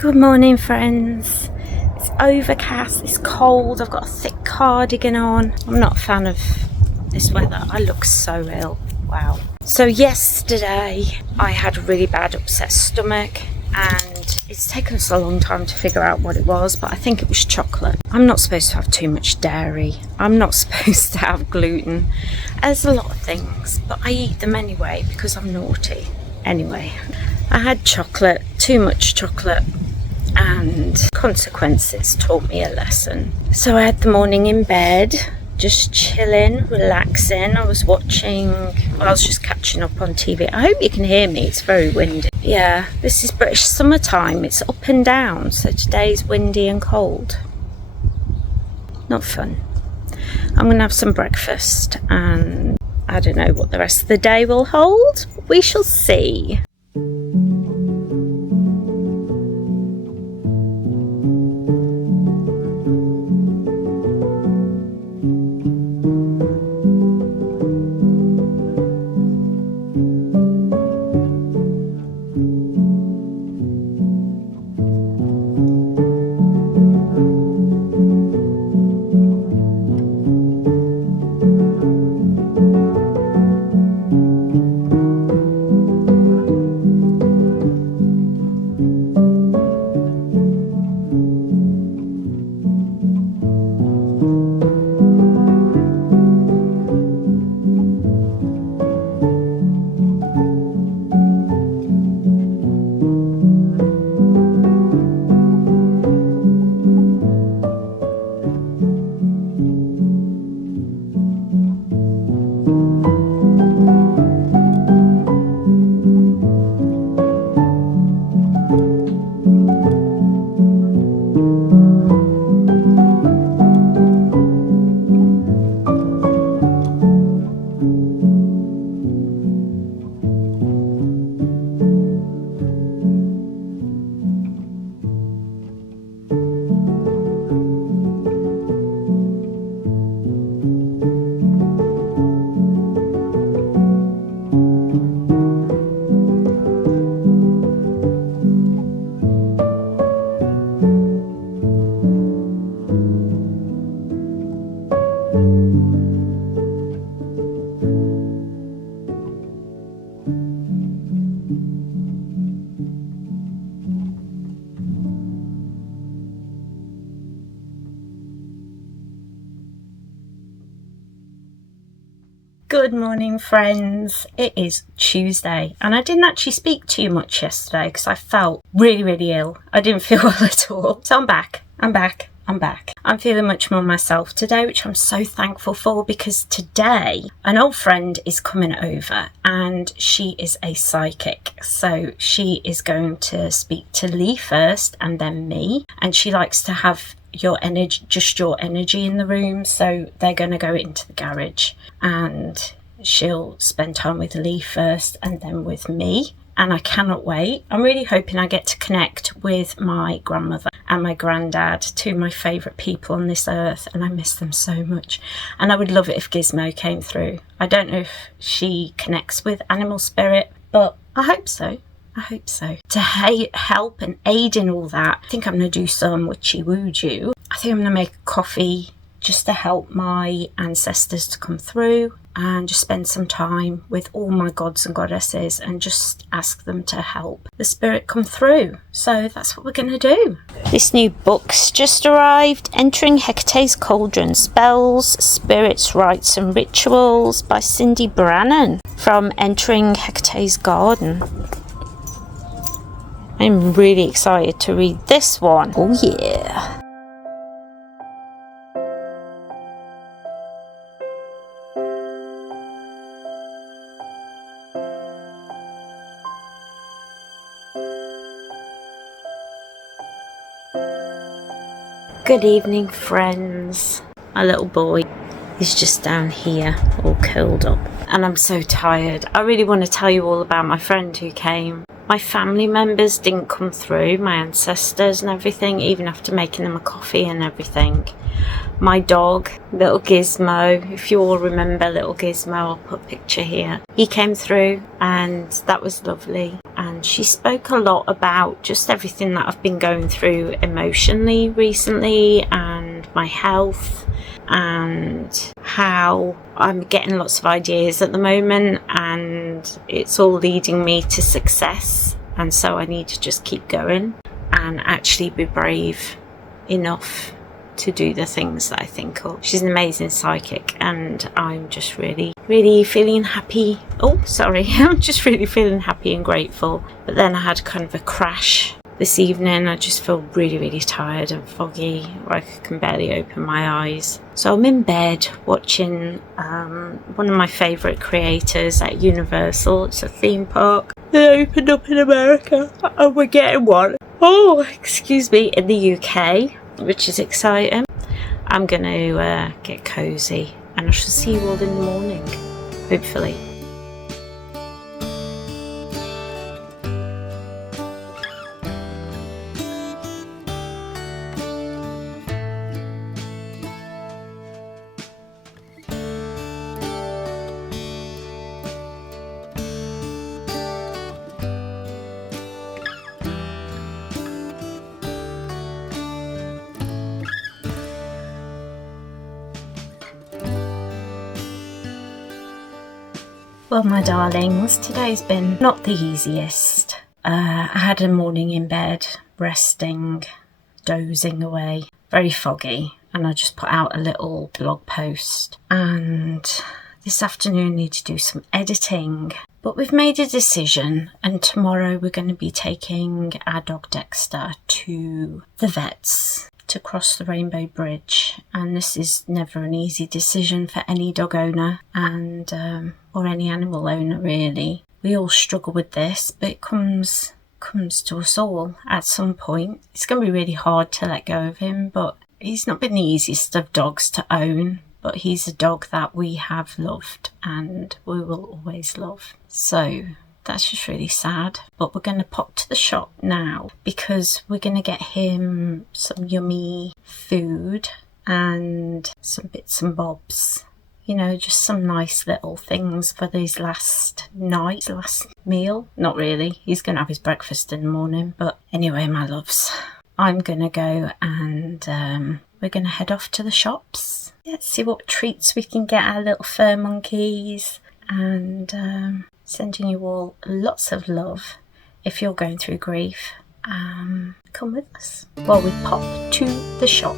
Good morning, friends. It's overcast, it's cold, I've got a thick cardigan on. I'm not a fan of this weather. I look so ill. Wow. So yesterday I had a really bad upset stomach and it's taken us a long time to figure out what it was, but I think it was chocolate. I'm not supposed to have too much dairy. I'm not supposed to have gluten. There's a lot of things, but I eat them anyway because I'm naughty. Anyway, I had chocolate, too much chocolate, and consequences taught me a lesson. So I had the morning in bed, just chilling, relaxing. I was just catching up on TV. I hope you can hear me, it's very windy. Yeah, this is British summertime, it's up and down, so today's windy and cold. Not fun. I'm gonna have some breakfast and I don't know what the rest of the day will hold. We shall see. Good morning, friends. It is Tuesday and I didn't actually speak too much yesterday because I felt really ill. I didn't feel well at all. So I'm back. I'm feeling much more myself today, which I'm so thankful for, because today an old friend is coming over and she is a psychic. So she is going to speak to Lee first and then me, and she likes to have your energy in the room. So they're going to go into the garage and she'll spend time with Lee first and then with me. And I cannot wait. I'm really hoping I get to connect with my grandmother and my granddad, two of my favourite people on this earth, and I miss them so much. And I would love it if Gizmo came through. I don't know if she connects with animal spirit, but I hope so. To help and aid in all that, I think I'm going to do some witchy woojoo. I think I'm going to make a coffee just to help my ancestors to come through and just spend some time with all my gods and goddesses and just ask them to help the spirit come through. So that's what we're going to do. This new book's just arrived. Entering Hecate's Cauldron, Spells, Spirits, Rites and Rituals by Cindy Brannan from Entering Hecate's Garden. I'm really excited to read this one. Oh yeah. Good evening, friends. My little boy is just down here, all curled up. And I'm so tired. I really want to tell you all about my friend who came. My family members didn't come through, my ancestors and everything, even after making them a coffee and everything. My dog, little Gizmo, if you all remember little Gizmo, I'll put a picture here. He came through and that was lovely. And and she spoke a lot about just everything that I've been going through emotionally recently and my health, and how I'm getting lots of ideas at the moment and it's all leading me to success, and so I need to just keep going and actually be brave enough to do the things that I think of. She's an amazing psychic, and I'm just really feeling happy. I'm just really feeling happy and grateful. But then I had kind of a crash this evening. I just feel really tired and foggy, like I can barely open my eyes. So I'm in bed watching one of my favourite creators at Universal. It's a theme park that opened up in America, and we're getting one, excuse me, in the UK, which is exciting. I'm going to get cosy, and I shall see you all in the morning, hopefully. Well, my darlings, today's been not the easiest. I had a morning in bed, resting, dozing away, very foggy, and I just put out a little blog post. And this afternoon I need to do some editing. But we've made a decision, and tomorrow we're going to be taking our dog Dexter to the vets to cross the Rainbow Bridge, and this is never an easy decision for any dog owner and or any animal owner really. We all struggle with this, but it comes to us all at some point. It's going to be really hard to let go of him, but he's not been the easiest of dogs to own, but he's a dog that we have loved and we will always love. So that's just really sad. But we're going to pop to the shop now because we're going to get him some yummy food and some bits and bobs. You know, just some nice little things for his last meal. Not really. He's going to have his breakfast in the morning. But anyway, my loves, I'm going to go and we're going to head off to the shops. Let's see what treats we can get our little fur monkeys. And sending you all lots of love. If you're going through grief, come with us while we pop to the shop.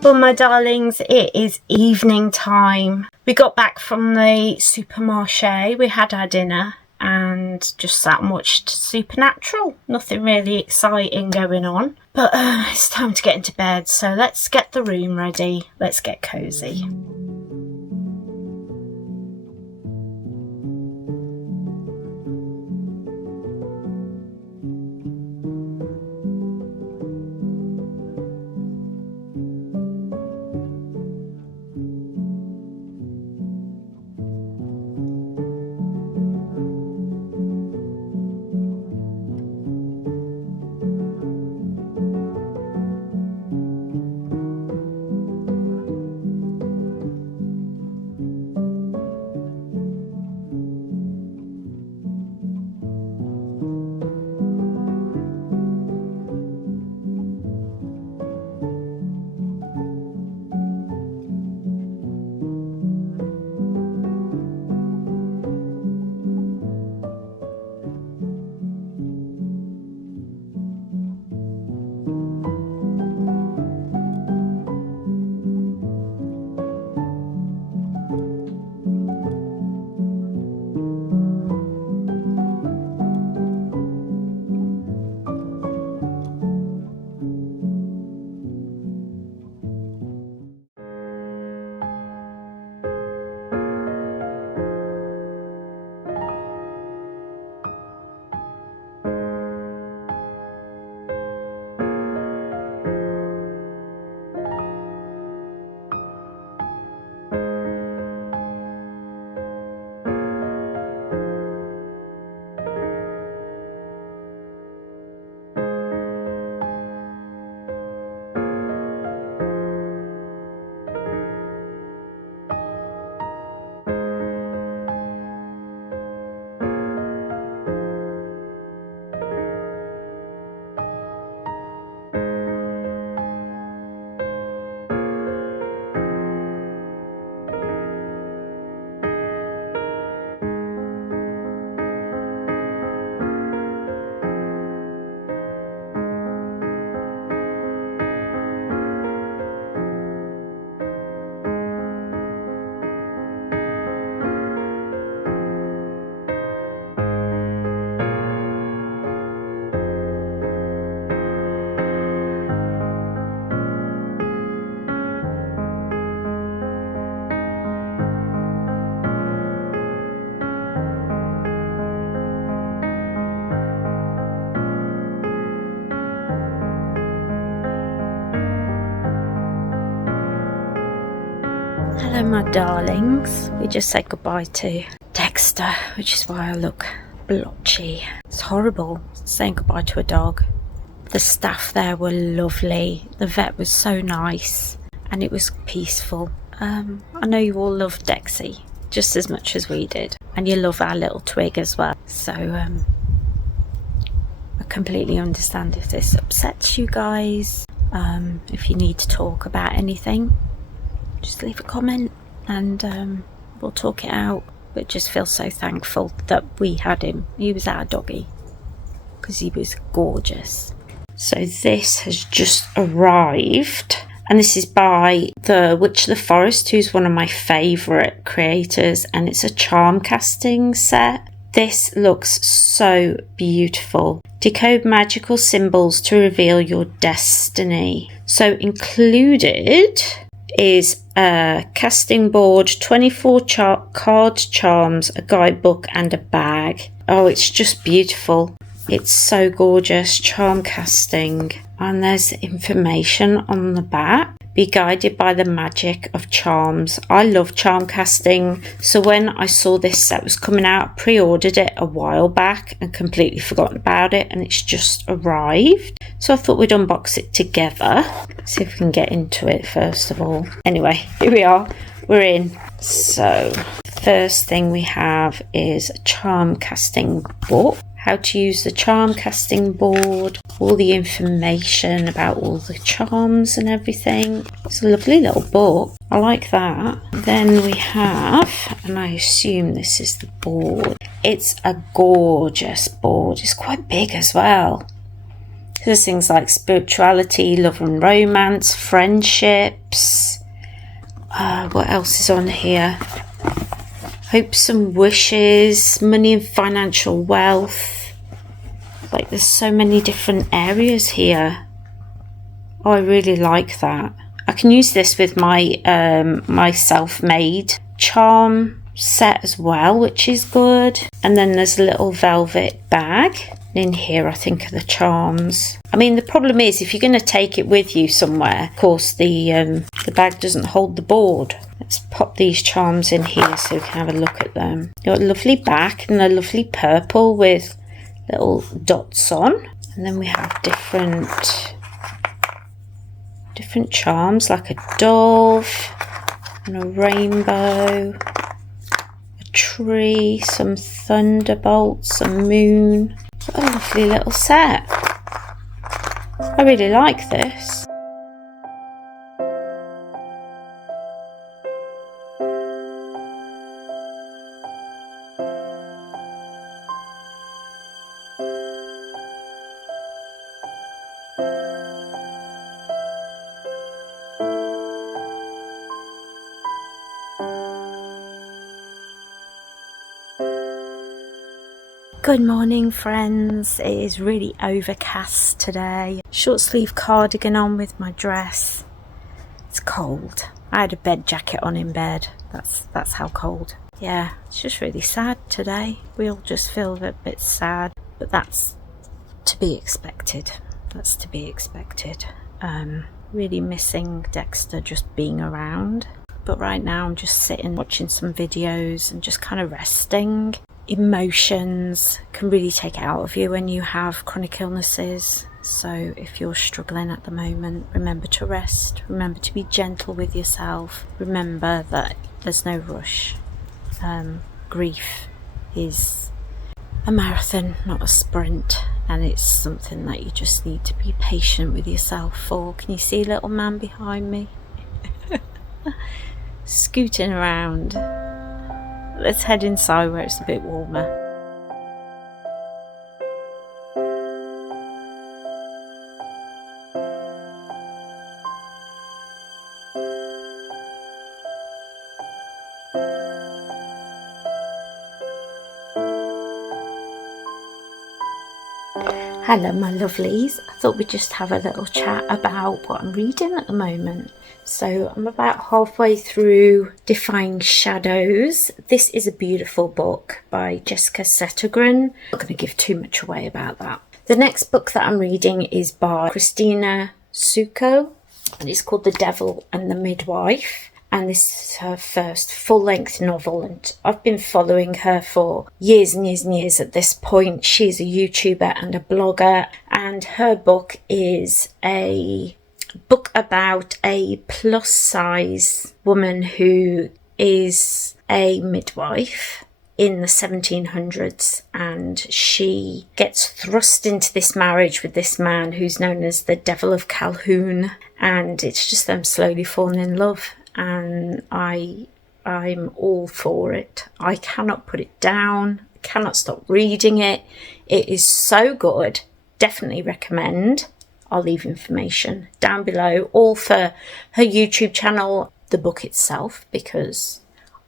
Well, my darlings, it is evening time. We got back from the supermarché, we had our dinner and just sat and watched Supernatural. Nothing really exciting going on, but it's time to get into bed, so let's get the room ready, let's get cosy. Hello my darlings. We just said goodbye to Dexter, which is why I look blotchy. It's horrible saying goodbye to a dog. The staff there were lovely. The vet was so nice and it was peaceful. I know you all love Dexy just as much as we did, and you love our little Twig as well. So I completely understand if this upsets you guys. If you need to talk about anything, just leave a comment and we'll talk it out. But just feel so thankful that we had him. He was our doggy because he was gorgeous. So this has just arrived, and this is by the Witch of the Forest, who's one of my favourite creators, and it's a charm casting set. This looks so beautiful. Decode magical symbols to reveal your destiny. So included is a casting board, 24 card charms, a guidebook and a bag. Oh, it's just beautiful. It's so gorgeous. Charm casting. And there's information on the back. Be guided by the magic of charms. I love charm casting. So when I saw this set was coming out, I pre-ordered it a while back and completely forgotten about it. And it's just arrived. So I thought we'd unbox it together. See if we can get into it first of all. Anyway, here we are. We're in. So first thing we have is a charm casting book. How to use the charm casting board, all the information about all the charms and everything. It's a lovely little book. I like that. Then we have, and I assume this is the board. It's a gorgeous board. It's quite big as well. There's things like spirituality, love and romance, friendships. What else is on here? Hopes and wishes, money and financial wealth. Like there's so many different areas here. Oh, I really like that. I can use this with my my self-made charm set as well, which is good. And then there's a little velvet bag. In here I think are the charms. I mean, the problem is if you're going to take it with you somewhere, of course the bag doesn't hold the board. Let's pop these charms in here so we can have a look at them. You've got a lovely back and a lovely purple with little dots on. And then we have different charms like a dove and a rainbow, a tree, some thunderbolts, a moon. What a lovely little set. I really like this. Good morning friends, it is really overcast today. Short sleeve cardigan on with my dress. It's cold. I had a bed jacket on in bed. That's how cold. Yeah, it's just really sad today. We all just feel a bit sad, but that's to be expected. That's to be expected. Really missing Dexter just being around. But right now I'm just sitting watching some videos and just kind of resting. Emotions can really take it out of you when you have chronic illnesses. So if you're struggling at the moment, remember to rest. Remember to be gentle with yourself. Remember that there's no rush. Grief is a marathon, not a sprint. And it's something that you just need to be patient with yourself for. Can you see little man behind me? Scooting around. Let's head inside where it's a bit warmer. Hello my lovelies, I thought we'd just have a little chat about what I'm reading at the moment. So I'm about halfway through Defying Shadows. This is a beautiful book by Jessica Settergren. I'm not going to give too much away about that. The next book that I'm reading is by Christina Suko, and it's called The Devil and the Midwife. and this is her first full-length novel, and I've been following her for years and years and years at this point. She's a YouTuber and a blogger, and her book is a book about a plus-size woman who is a midwife in the 1700s, and she gets thrust into this marriage with this man who's known as the Devil of Calhoun, and it's just them slowly falling in love, and I'm all for it. I cannot put it down, cannot stop reading it. It is so good. Definitely recommend. I'll leave information down below, all for her YouTube channel, the book itself, because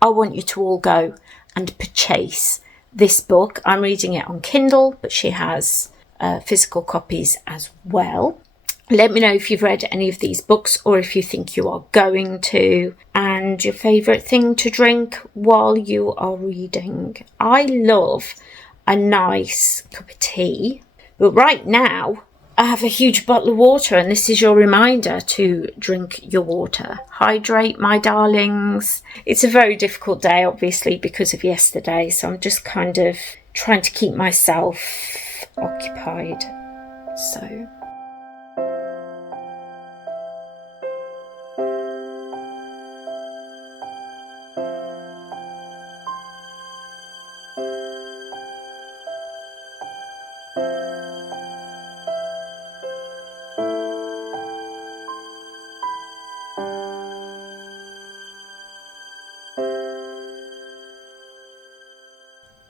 I want you to all go and purchase this book. I'm reading it on Kindle, but she has physical copies as well. Let me know if you've read any of these books or if you think you are going to, and your favourite thing to drink while you are reading. I love a nice cup of tea, but right now I have a huge bottle of water, and this is your reminder to drink your water. Hydrate, my darlings. It's a very difficult day, obviously, because of yesterday, so I'm just kind of trying to keep myself occupied. So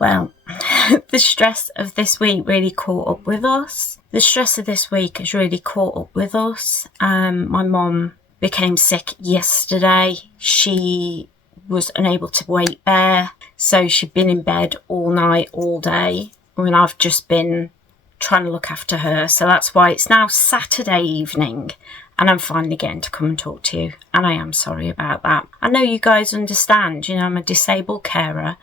well, the stress of this week really caught up with us. The stress of this week has really caught up with us. My mum became sick yesterday. She was unable to weight bear, so she'd been in bed all night, all day, and I've just been trying to look after her. So that's why it's now Saturday evening, and I'm finally getting to come and talk to you, and I am sorry about that. I know you guys understand, I'm a disabled carer,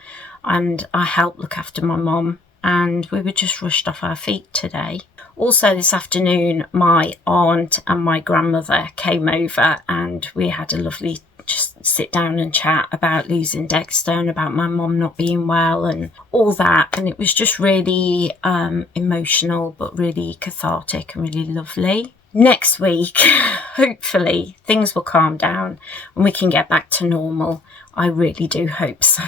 and I help look after my mum, and we were just rushed off our feet today. Also this afternoon, my aunt and my grandmother came over, and we had a lovely just sit down and chat about losing Dexter and about my mum not being well and all that, and it was just really emotional, but really cathartic and really lovely. Next week, hopefully things will calm down and we can get back to normal. I really do hope so.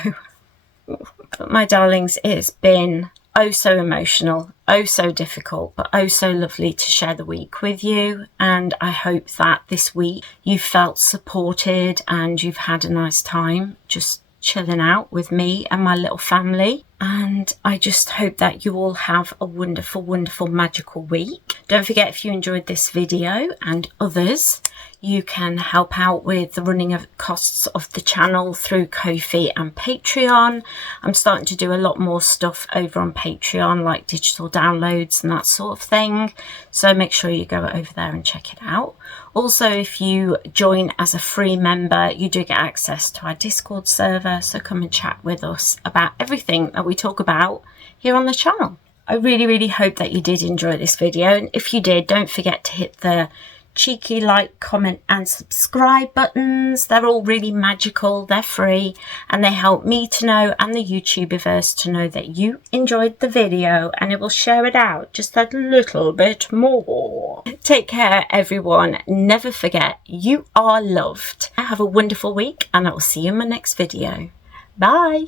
But my darlings, it's been oh so emotional, oh so difficult, but oh so lovely to share the week with you. And I hope that this week you felt supported and you've had a nice time just chilling out with me and my little family. And I just hope that you all have a wonderful, wonderful, magical week. Don't forget, if you enjoyed this video and others, you can help out with the running of costs of the channel through Ko-fi and Patreon. I'm starting to do a lot more stuff over on Patreon, like digital downloads and that sort of thing. So make sure you go over there and check it out. Also, if you join as a free member, you do get access to our Discord server. So come and chat with us about everything that we talk about here on the channel. I really, really hope that you did enjoy this video. And if you did, don't forget to hit the cheeky like, comment and subscribe buttons. They're all really magical, they're free, and they help me to know and the YouTubiverse to know that you enjoyed the video, and it will share it out just that little bit more. Take care, everyone. Never forget, you are loved. Have a wonderful week, and I will see you in my next video. Bye.